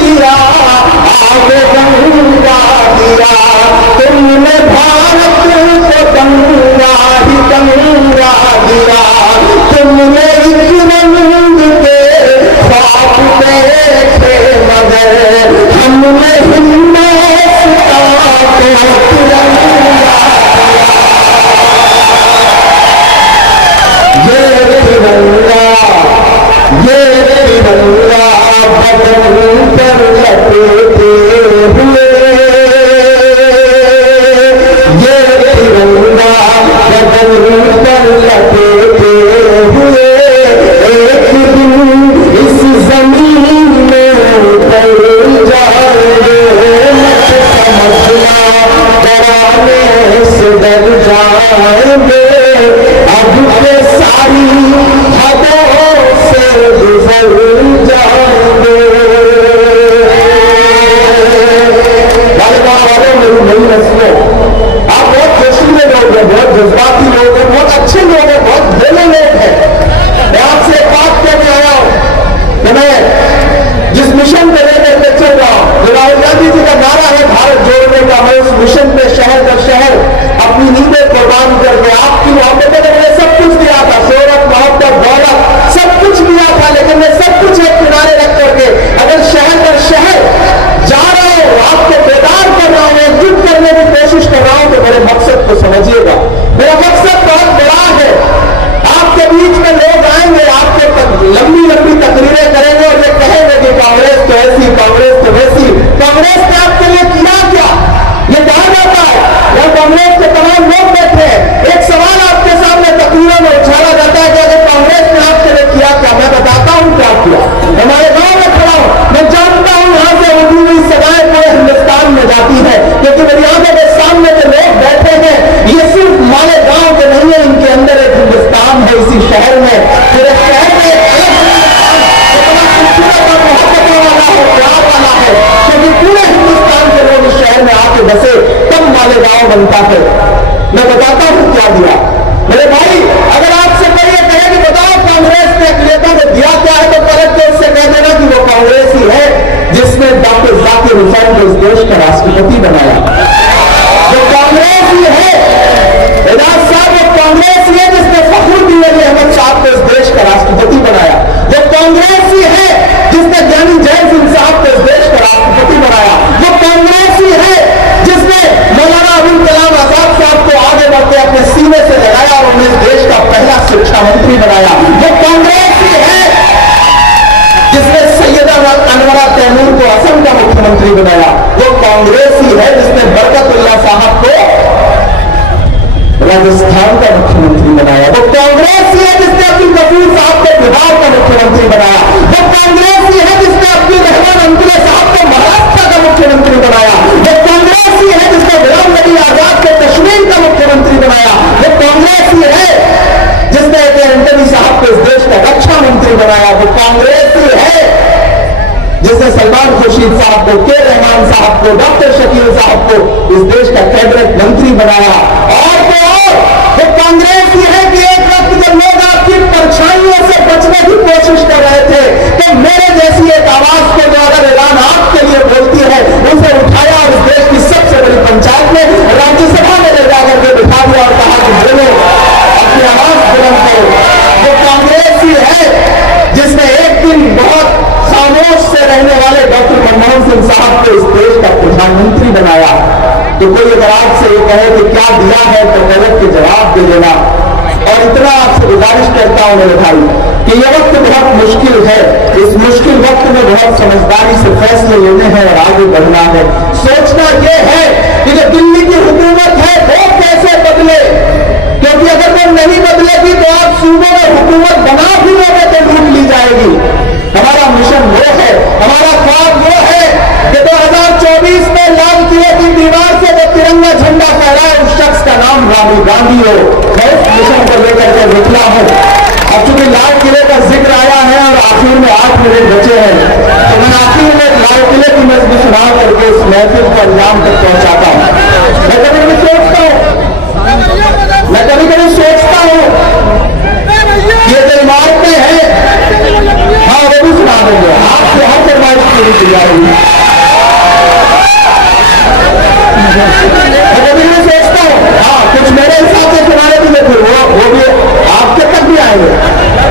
दिया आगे गंगा दिया। तुमने भारत को गंगा ही गंगा दिया। तुमने इस रंग के ख्वाब देखे मगर हमने हिंदुस्तान को तिरंगा। ये तिरंगा बदन पर लपेटे हुए। ये तिरंगा बदन पर लपेटे हुए। एक दिन इस जमीन में उतर जाएंगे। मत समझना डराने से डर जाएंगे। अब के सारी हदों से गुजर जाएंगे। मेरी नई नस्लों, आप बहुत जोशीले लोग हैं, बहुत जज्बाती लोग हैं, बहुत अच्छे लोग हैं, बहुत भोले लोग हैं। मैं आपसे एक बात कहने आया हूं कि मैं जिस मिशन पे लेकर चल रहा हूं, जो राहुल गांधी जी का नारा है भारत जोड़ने का, मैं उस मिशन पे शहर दर शहर अपनी नींदें कुर्बान करके आपकी मोहब्बत ने मैंने सब कुछ दिया था, शोहरत मोहब्बत दौलत सब कुछ दिया था, लेकिन मैं सब कुछ एक किनारे रख करके अगर शहर दर शहर जा रहा हूं, आपको बेदार कर रहा हूं, एकजुट करने की कोशिश कर रहा हूं, तो मेरे मकसद को समझिएगा। मेरा मकसद बहुत बड़ा है। आपके बीच में लोग आएंगे, आपके बनता है। मैं बताता हूं क्या दिया। मेरे भाई, अगर आपसे कोई ये कहे कि बताओ कांग्रेस ने एक नेता को दिया क्या है, तो परत के उससे कह देना कि वो कांग्रेस ही है जिसने डॉक्टर जाकिर हुसैन को इस देश का राष्ट्रपति बनाया। जो कांग्रेस ही है, एजाज साहब, वो कांग्रेस ही है जिसने फखरुद्दीन अली अहमद साहब को इस देश का राष्ट्रपति बनाया। जो कांग्रेस ही है जिसने ज्ञानी जैन सिंह साहब को इस देश का राष्ट्रपति बनाया। वो कांग्रेस ही है जिसने मौलाना अबुल कलाम आजाद साहब को आगे बढ़ते अपने सीने से लगाया और उन्हें इस देश का पहला शिक्षा मंत्री बनाया। वो कांग्रेस ही है जिसने सैयदा अनवरा तैमूर को असम का मुख्यमंत्री बनाया। वो कांग्रेस ही है जिसने बरकतुल्लाह साहब को राजस्थान का मुख्यमंत्री बनाया। वो कांग्रेस ही है जिसने अब्दुल गफूर साहब को बिहार का मुख्यमंत्री बनाया। वो कांग्रेस ही है जिसने अब्दुल रहमान अंतुले साहब को महाराष्ट्र का मुख्यमंत्री बनाया। वो कांग्रेस ही है जिसने गुलाम नबी आजाद को कश्मीर का मुख्यमंत्री बनाया। वो कांग्रेस ही है जिसने एंटनी साहब को इस देश का रक्षा मंत्री बनाया। वो कांग्रेस ही है जिसने सलमान खुर्शीद साहब को, के रहमान साहब को, डॉक्टर शकील साहब को इस देश का कैबिनेट मंत्री बनाया। और तो और वो कांग्रेस ही है कि एक वक्त जब लोग आपकी परछाइयों से बचने की कोशिश कर रहे थे, तो मेरे जैसी एक आवाज को जो अगर ऐलान आपके लिए बोलती है, उसे उठाया और इस देश की सबसे बड़ी पंचायत में राज्यसभा में ले जाकर के बिठा दिया और कहा कि बोलो, अपनी आवाज बुलंद करो। वो कांग्रेस ही है जिसने एक दिन बहुत खामोश से रहने वाले डॉक्टर मनमोहन सिंह साहब को इस देश का प्रधानमंत्री बनाया। तो कोई अगर आपसे ये कहे कि क्या दिया है, तो गलत के जवाब दे देना। और इतना आपसे गुजारिश करता हूं मेरे भाई कि यह वक्त बहुत मुश्किल है। इस मुश्किल वक्त में बहुत समझदारी से फैसले लेने हैं और आगे बढ़ना है। सोचना यह है कि जो दिल्ली की हुकूमत है वो कैसे बदले, क्योंकि अगर वो नहीं बदलेगी तो आप सूबों में हुकूमत बना भी लोगे तो लूट ली जाएगी। हमारा मिशन वो है, हमारा ख्वाब वो है कि 2024 में लाल किले की दीवार से जो तिरंगा झंडा फहराए उस शख्स का नाम राहुल गांधी हो। मैं इस मिशन को लेकर के निकला हूं। अब चूंकि लाल किले का जिक्र आया है और आखिर में 8 मिनट बचे हैं, तो मैं आखिर में लाल किले की नज़्म सुना करके इस महफिल को अंजाम तक पहुंचाता हूं। मैं कभी कभी सोचता हूं ये जो इमारतें हैं, हाँ वो भी सुना देंगे आपसे, हर फरमाइश पूरी की जाएगी। मैं कभी भी सोचता हूँ, हाँ कुछ मेरे हिसाब से सुनाने भी देखो, वो भी आपके तक भी आएंगे।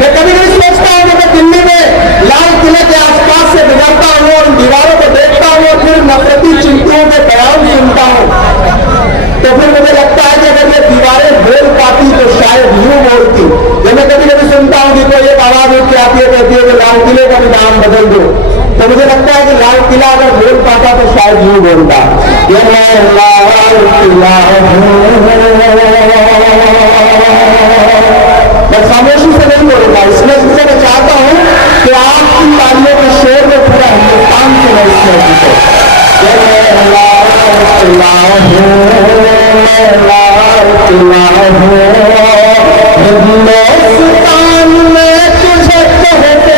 मैं कभी कभी सोचता हूँ कि मैं दिल्ली में लाल किले के आसपास से गुजरता हूँ और दीवारों को देखता हूँ और फिर नफरती चिंताओं के बयान सुनता हूँ, तो फिर मुझे लगता है कि अगर ये दीवारें बोल पाती तो शायद यूं बोलती। जब मैं कभी कभी सुनता हूं कि कोई एक आवाज उठ के आती है, कहती है कि लाल किले का भी नाम बदल दो, तो मुझे लगता है कि लाल किला अगर बोल पाता तो शायद यूं बोलता, ये मैं लाल किला हूं। मैं खामोशी से नहीं बोलूंगा, इसलिए मैं चाहता हूं कि आपकी तालियों के शोर में पूरा हिंदुस्तान के मैं इसमें हिंदुस्तान में तुझे कहते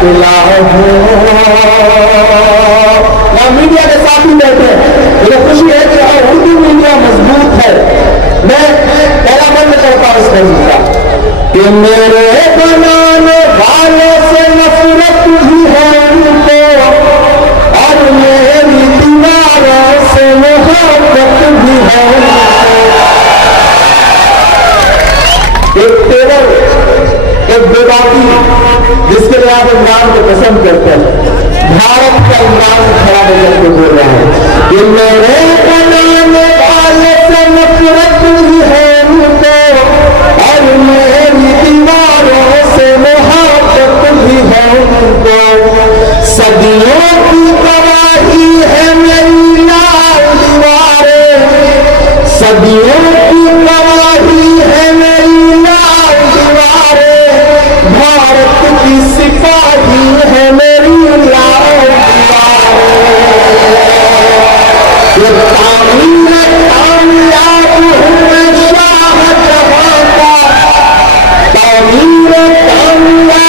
मिला हूँ मैं, मीडिया के साथ ही बैठे, मुझे खुशी है कि उर्दू मीडिया मजबूत है। मैं पहला बंद करता हूं इस नज़्म का कि मेरे बनाने वालों से नफरत भी है उनको और मेरी दीवारों से मोहब्बत भी है। एक टेबल, एक बेबाकी जिसके लिए आप इमरान को पसंद करते हैं, भारत का इमरान खड़ा होकर के बोल रहा है कि मेरे बनाने वाले से नफरत भी है उनको और मेरी दीवारों से मोहब्बत भी है उनको। सदियों की गवाही है मेरी लाल दीवारें, सदियों की गवाही है मेरी लाल दीवारें, भारत की सिपाही है मेरी लाल दीवारें। कामयाब हूँ मैं शाहजहां का, तामीर कामयाब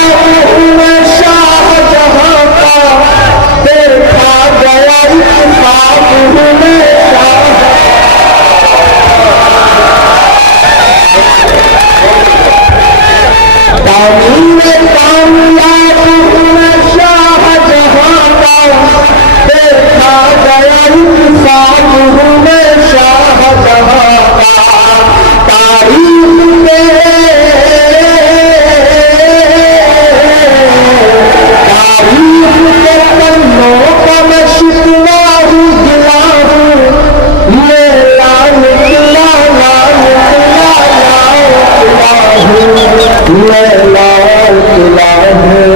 मैं लाल किला हूँ।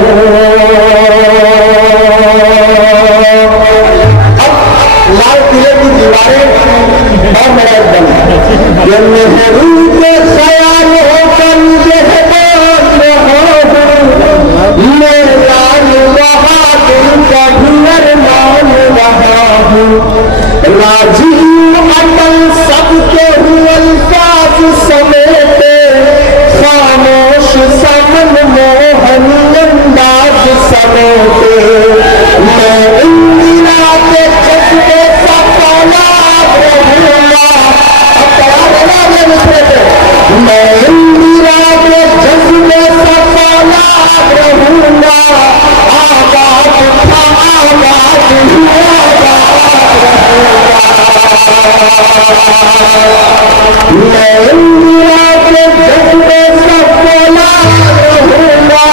अब लाल किले की दीवारें और बड़ा बन ये नेहरू के ख्याल होकर मैं लाल बहादुर का हुनर मान रहा हूँ। राजीव अटल सबके हुए अल्फाज समेटे खामोश समन मोहन अंदाज समेटे मैं इंदिरा के जज्बे का तालाब रहूंगा। मैं इंदिरा के जज्बे का तालाब रहूंगा। आबाद था आबाद हुआ मैं इंदिरा के जज्बे का तालाब रहूंगा।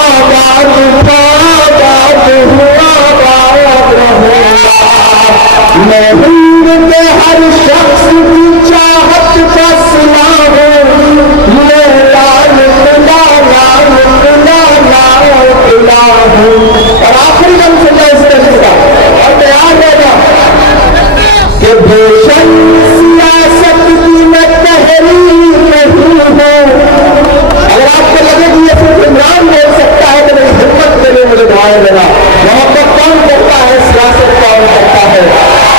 आबाद था आबाद हुआ रहूंगा। मैं हिंद के हर शख्स की चाहत का सिला हूँ। मैं लाल किला लाल किला लाल किला हूँ। और आखिरी गम सुनना इस तरह का और तैयार रहेगा कि बेशक सियासत की मैं तहरीर नहीं हूँ। अगर आपको लगे कि ये सिर्फ इमरान बोल सकता है तो मेरी हिम्मत के लिए मुझे दुआएं देना। मोहब्बत कौन करता है, सियासत कौन करता है,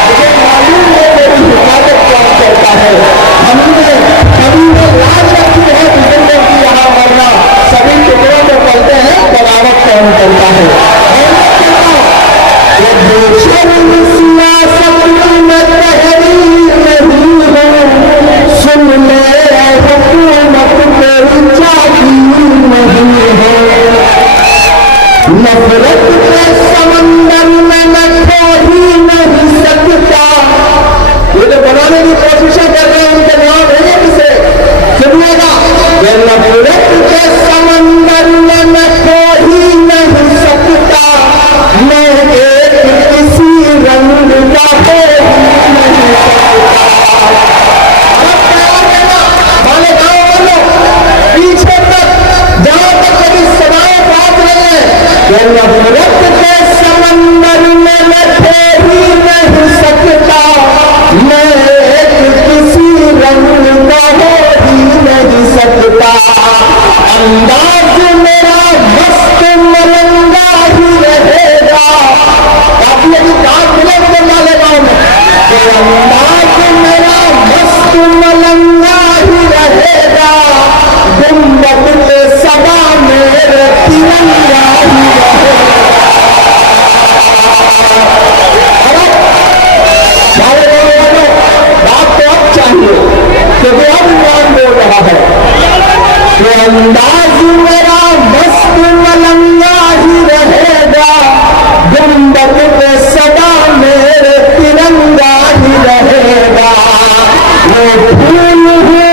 मुझे मालूम है मेरी हिफाजत कौन करता है। हमने कभी में लाज रखी है जिंदगी की यहाँ वरना सभी टुकड़ों में पलते हैं बगावत कौन करता है। सियासत में तहरीर नहीं हूँ। सुन ले हुकूमत मेरी जागीर नहीं है। नफरत के समंदर में मैं खो ही नहीं सकता। ये जो बनाने की कोशिशें कर रहे हैं उनके नाम है किसे सुनिएगा। नफरत के समंदर में मैं खो ही नहीं सकता। मैं एक किसी रंग का हो ही नहीं सकता। माने गाँव वालों पीछे तक जहां तक कभी सदाएं बात रहे हैं। नफरत के समंदर में मैं खो ही नहीं सकता। मैं एक किसी रंग का हो ही नहीं सकता। अंदाज मेरा मस्त मलंगा ही रहेगा। काफी अभी काम मिले माले गाँव में तो अंदाज मेरा मस्त मलंगा ही रहेगा। गुम्बद पे सदा मेरे तिरंगा ही रहेगा। बात तो अब चाहिए क्योंकि अब इमरान बोल रहा है कि अंदाज मेरा मस्त मलंगा ही रहेगा। गुम्बद पे सदा मेरे तिरंगा ही रहेगा। वो फूल मुझे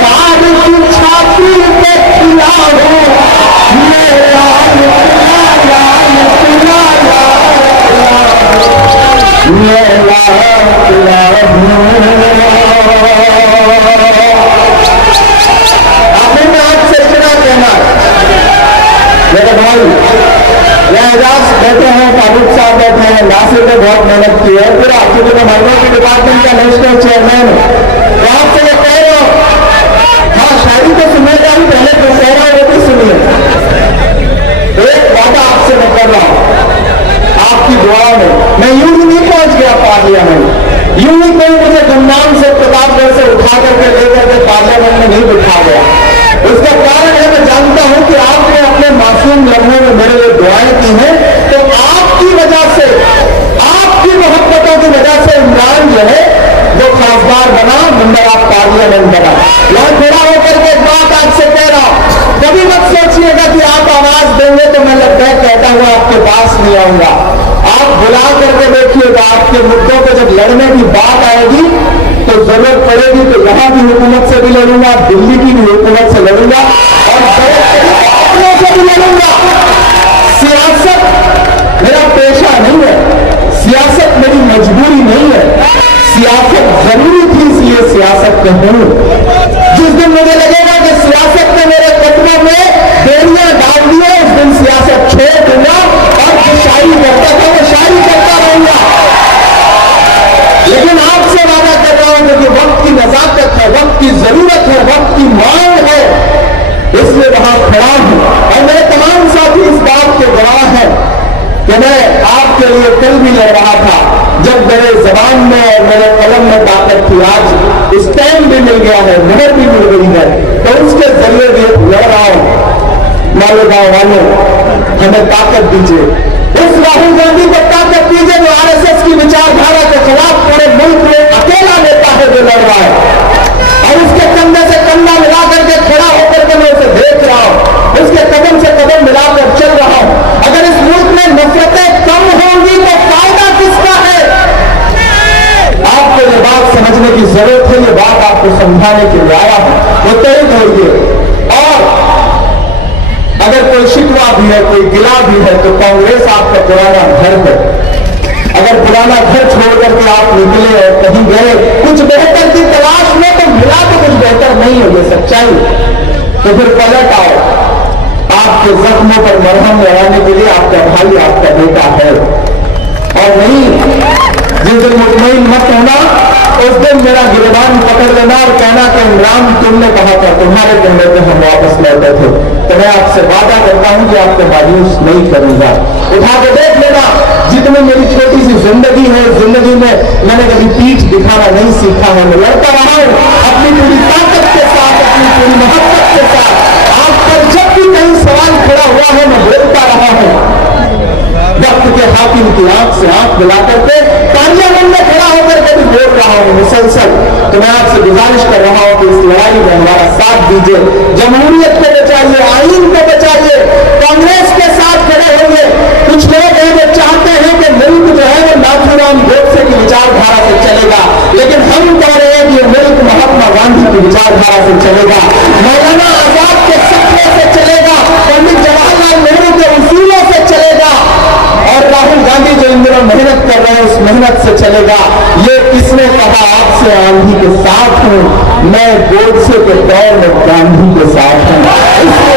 खाद की छाती पे खिला हो। मैं लाल किला लाल किला मैं लाल किला हूँ। आपने में आपसे इतना कहना मेरे भाई एजाज बैठे हैं, फारूक साहब बैठे हैं, नासिर ने बहुत मेहनत की है, फिर आपके जो माइनॉरिटी डिपार्टमेंट का नेशनल चेयरमैन है तो आपसे ये कह रहा हूँ। हाँ शायरी तो सुनेगा ही, पहले जो कह रहा है वो भी सुनिए। एक वादा आपसे मैं कर रहा हूँ आपकी दुआ में। मैं यूं ही नहीं पहुंच गया पार्लियामेंट, यूं ही कोई मुझे गुमनाम से प्रतापगढ़ से उठा करके लेकर के पार्लियामेंट में नहीं बिठा गया। उसका कारण है मैं जानता हूं कि आपने अपने मासूम लम्हों में मेरे लिए दुआएं की हैं। तो आपकी वजह से, आपकी मोहब्बतों की वजह से इमरान जो है वो खासदार बना, मेंबर ऑफ पार्लियामेंट बना। यहां खड़ा होकर के एक बात आपसे कह रहा हूं, कभी मत सोचिएगा कि आप आवाज देंगे तो मैं लगता है कहता हुआ आपके पास नहीं आऊंगा। आप बुला करके देखिएगा, आपके मुद्दों को जब लड़ने की बात आएगी तो जरूरत पड़ेगी तो यहां की हुकूमत से भी लड़ूंगा, दिल्ली की भी हुकूमत से लड़ूंगा और अपनों से भी लड़ूंगा। सियासत मेरा पेशा नहीं है, सियासत मेरी मजबूरी नहीं है, सियासत पे हूं, जिस दिन मुझे लगेगा कि सियासत ने मेरे कदमों में बेड़ियां डाल दी है, उस दिन सियासत छोड़ दूंगा और जो शायरी करता था वो शायरी करता रहूंगा। लेकिन आपसे वादा कर रहा हूं कि वक्त की नजाकत है, वक्त की जरूरत है, वक्त की मांग है, इसलिए वहां खड़ा हूं। और मेरे तमाम साथी इस बात के गवाह हैं कि मैं आपके लिए कल भी लड़ रहा था, जब मेरे जबान में और मेरे कलम में ताकत थी। आज स्टैंड भी मिल गया है, मोहर भी मिल गई है, तो उसके जरिए भी लड़ रहा हूं। मालेगांव वालों, हमें ताकत दीजिए, उस राहुल गांधी को ताकत दीजिए जो आरएसएस की विचारधारा के खिलाफ पूरे मुल्क में अकेला नेता है जो लड़ रहा है, और उसके कंधे से कंधा मिला करके खड़ा होकर के मैं उसे देख रहा हूं, उसके कदम से कदम मिलाकर चल रहा हूं। अगर इस मुल्क में नफरतें कम होंगी तो फायदा किसका है? आपको ये बात समझने की जरूरत है, ये बात आपको समझाने के लिए आया हूं, वो तय होइए। और अगर कोई शिकवा भी है, कोई गिला भी है, तो कांग्रेस आपका पुराना घर है। अगर पुराना घर छोड़ करके आप निकले और कहीं गए कुछ बेहतर की तलाश में, तो मिला तो कुछ बेहतर नहीं हो, ये सच्चाई, तो फिर पलट आओ। आपके जख्मों पर मरहम लगाने के लिए आपका भाई, आपका बेटा है। और नहीं, जिस दिन मुतमईन मत होना उस दिन मेरा गिरबान पकड़ लेना और कहना कि इमरान तुमने कहा था, तुम्हारे कहने पे हम वापस लौटे थे। तो मैं आपसे वादा करता हूं कि आपको मायूस नहीं करूंगा। उठा के देख लेना, जितनी मेरी छोटी सी जिंदगी है, जिंदगी में मैंने कभी पीठ दिखाना नहीं सीखा है। मैं लड़ता रहा हूं अपनी पूरी ताकत के साथ, अपनी पूरी मोहब्बत के साथ। आप पर जब भी कहीं सवाल खड़ा हुआ है, मैं बोलता रहा हूं। वक्त के हाकिम की आंख से आंख मिला करके पार्लियामेंट में खड़ा होकर के भी बोल रहा हूं मुसलसल। तो मैं आपसे गुजारिश कर रहा हूं कि इस लड़ाई में हमारा साथ दीजिए, जमहूरियत को बचाइए, आईन को बचाइए, कांग्रेस के साथ खड़े होंगे। कुछ लोग हैं जो चाहते हैं कि मुल्क जो है वो नाथूराम गोडसे की विचारधारा से चलेगा, लेकिन हम कह रहे हैं कि ये मुल्क महात्मा गांधी की विचारधारा से चलेगा, मौलाना आजाद के सपने से चलेगा, पंडित जवाहरलाल नेहरू के उसूलों से चलेगा, और राहुल गांधी जो इन दिनों मेहनत कर रहे हैं उस मेहनत से चलेगा। ये किसने कहा आपसे आंधी के साथ हूं? मैं गोडसे के दौर में गांधी के साथ हूं। इसको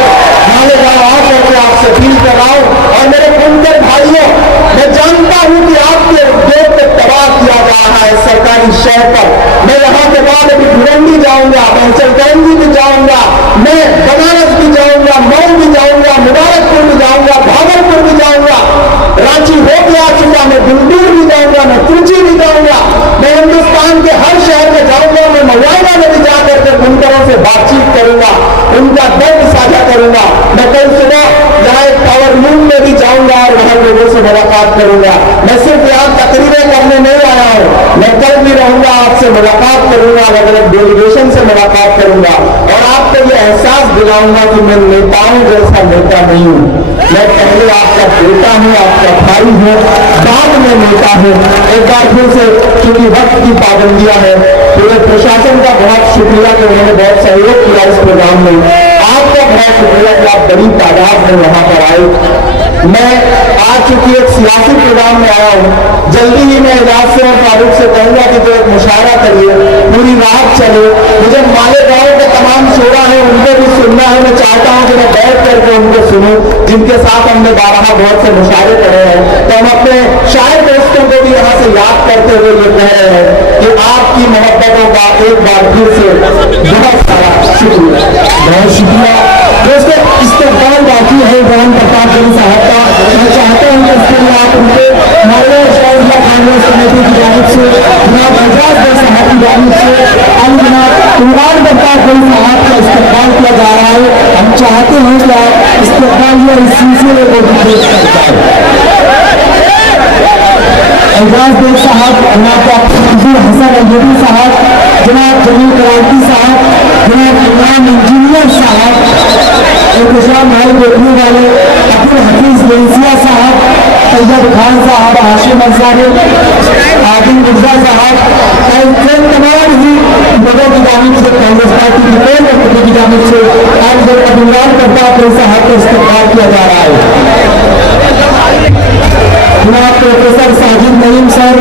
मालेगांव आकर के आपसे अपील कर रहा हूं। और मेरे बुनकर भाइयों, मैं जानता हूं कि आपके उद्योग को तबाह किया जा रहा है सरकारी शहर पर। मैं यहां के बाद अभी भिवंडी जाऊंगा, मैं चलकरंजी भी जाऊंगा, मैं बनारस भी जाऊंगा, मऊ भी जाऊंगा, मुबारकपुर भी जाऊंगा, भागलपुर भी जाऊंगा, रांची हो गया चुका, मैं गुंटूर भी जाऊंगा, मैं त्रिची भी जाऊंगा, मैं हिंदुस्तान के हर शहर में जाऊंगा, मैं मौलाना में भी जाकर के बुनकरों से बातचीत करूंगा, उनका दर्द साझा करूंगा। मैं कल सुबह यहाँ एक पावर लूम में भी जाऊंगा और वहां लोगों से मुलाकात करूंगा। मैं सिर्फ यहाँ तकरीरें करने नहीं आया हूं, मैं कल भी रहूंगा, आपसे मुलाकात करूंगा, अलग अलग डेलीगेशन से मुलाकात करूंगा और आपको ये एहसास दिलाऊंगा कि मैं नेताओं जैसा नेता नहीं हूं। मैं पहले आपका बेटा हूं, आपका भाई हूं, बाद में नेता हूं। एक बार फिर से, क्योंकि वक्त की पाबंदियां हैं, पूरे प्रशासन का बहुत शुक्रिया कि उन्होंने बहुत सहयोग किया इस प्रोग्राम में। आपका बहुत शुक्रिया कि आप बड़ी तादाद में वहां पर आए। मैं आज चूंकि एक सियासी प्रोग्राम में आया हूं, जल्दी ही मैं इजाज से और फारूक से कहूंगा कि जो एक मुशावरा करिए, पूरी रात चले। मुझे मालेगांव के तमाम शोरा है उनको भी सुनना है। मैं चाहता हूं कि मैं बैठ करके उनको सुनूं, जिनके साथ हमने 12 बहुत से मुशावरे करे हैं। तो हम अपने शायर दोस्तों को भी यहाँ से याद करते हुए ये कह रहे हैं कि आपकी मोहब्बतों का एक बार फिर से बहुत सारा शुक्रिया, बहुत शुक्रिया। दोस्तों, इस्तेमाल बाकी है इमरान प्रताप सिंह साहब का। मैं चाहता हूँ कि इसके लिए आप उनके माले शाहजहाँ कांग्रेस कमेटी की जानिब से, जनाब एजाज भाई साहब की जानिब से और जनाब इमरान प्रताप सिंह साहब का इस्तेमाल किया जा रहा है। हम चाहते हैं कि आप इस्तेमाल या इस सिलसिले को भी पेश कर पाए। एजाज भाई साहब, जनाब डॉक्टर हसन अंजूरी साहब, जनाब जमील कराची साहब, जनाब इमरान इंजीनियर साहब, इंतजाम भाई देखने वाले अब्दुल हफीज लेंसिया साहब, तैयब खान साहब, हाशिम अंसारी, आदिम मिर्जा साहब और तमाम ही लोगों की जानिब से, कांग्रेस पार्टी की कई व्यक्ति की जानिब से आज इमरान प्रताप सिंह साहब को इस्तेमाल किया जा रहा है। जनाब प्रोफेसर साजिद नईम सर,